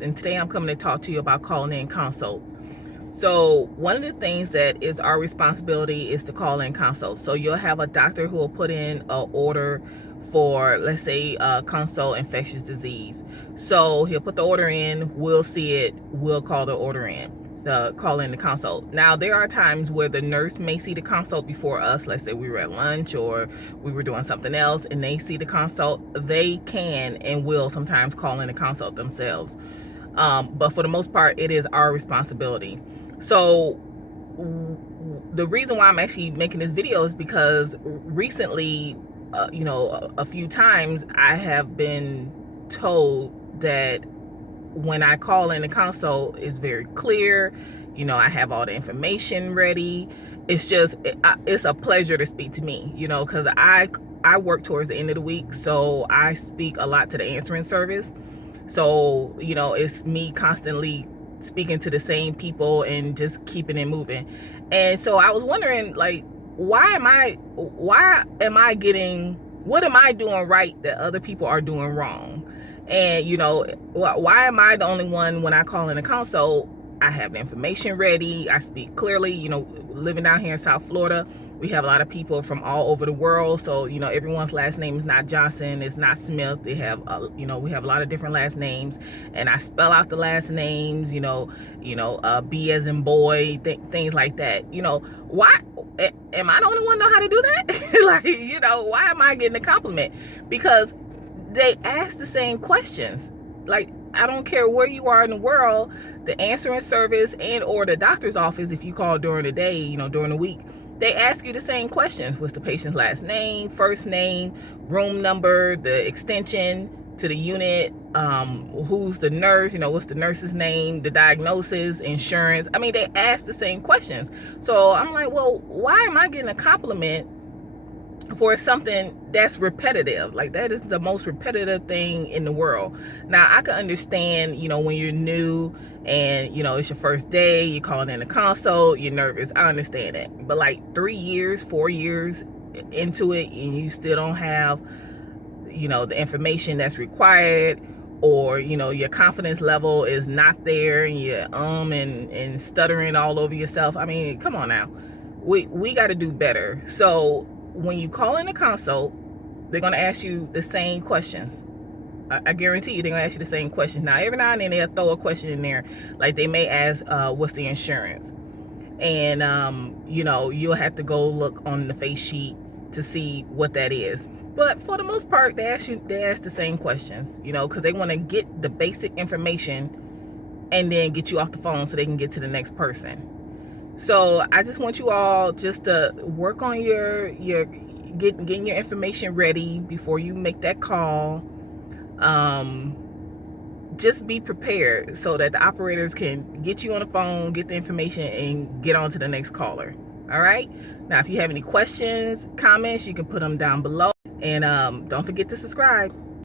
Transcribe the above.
And today I'm coming to talk to you about calling in consults. So one of the things that is our responsibility is to call in consults. So you'll have a doctor who will put in an order for, let's say, consult infectious disease. So he'll put the order in, we'll see it, we'll call the order in, call in the consult. Now there are times where the nurse may see the consult before us. Let's say we were at lunch or we were doing something else and they see the consult. They can and will sometimes call in the consult themselves. But for the most part, it is our responsibility. So the reason why I'm actually making this video is because recently, a few times I have been told that when I call in the consult, it's very clear. I have all the information ready. It's just, it's a pleasure to speak to me, because I work towards the end of the week. So I speak a lot to the answering service. So, it's me constantly speaking to the same people and just keeping it moving. And so I was wondering, like, what am I doing right that other people are doing wrong? And, why am I the only one when I call in a consult? I have the information ready. I speak clearly. Living down here in South Florida, we have a lot of people from all over the world. So, everyone's last name is not Johnson, it's not Smith. They have, we have a lot of different last names, and I spell out the last names, B as in boy, things like that. Why am I the only one know how to do that? Why am I getting a compliment? Because they ask the same questions. Like, I don't care where you are in the world, the answering service and or the doctor's office, if you call during the day, during the week, they ask you the same questions. What's the patient's last name, first name, room number, the extension to the unit, who's the nurse, what's the nurse's name, the diagnosis, insurance. I mean, they ask the same questions. So I'm like, well, why am I getting a compliment for something that's repetitive? Like, that is the most repetitive thing in the world. Now, I can understand, when you're new and, it's your first day, you're calling in a consult, you're nervous. I understand it. But like 3 years, 4 years into it, and you still don't have, the information that's required, or, your confidence level is not there, and you're and stuttering all over yourself. I mean, come on now. We got to do better. So when you call in a consult, they're going to ask you the same questions. I guarantee you they're going to ask you the same questions. Now, every now and then they'll throw a question in there. Like, they may ask, what's the insurance? And, you'll have to go look on the face sheet to see what that is. But for the most part, they ask the same questions, because they want to get the basic information and then get you off the phone so they can get to the next person. So I just want you all just to work on your getting your information ready before you make that call. Just be prepared so that the operators can get you on the phone, get the information, and get on to the next caller. All right. Now, if you have any questions, comments, you can put them down below. And don't forget to subscribe.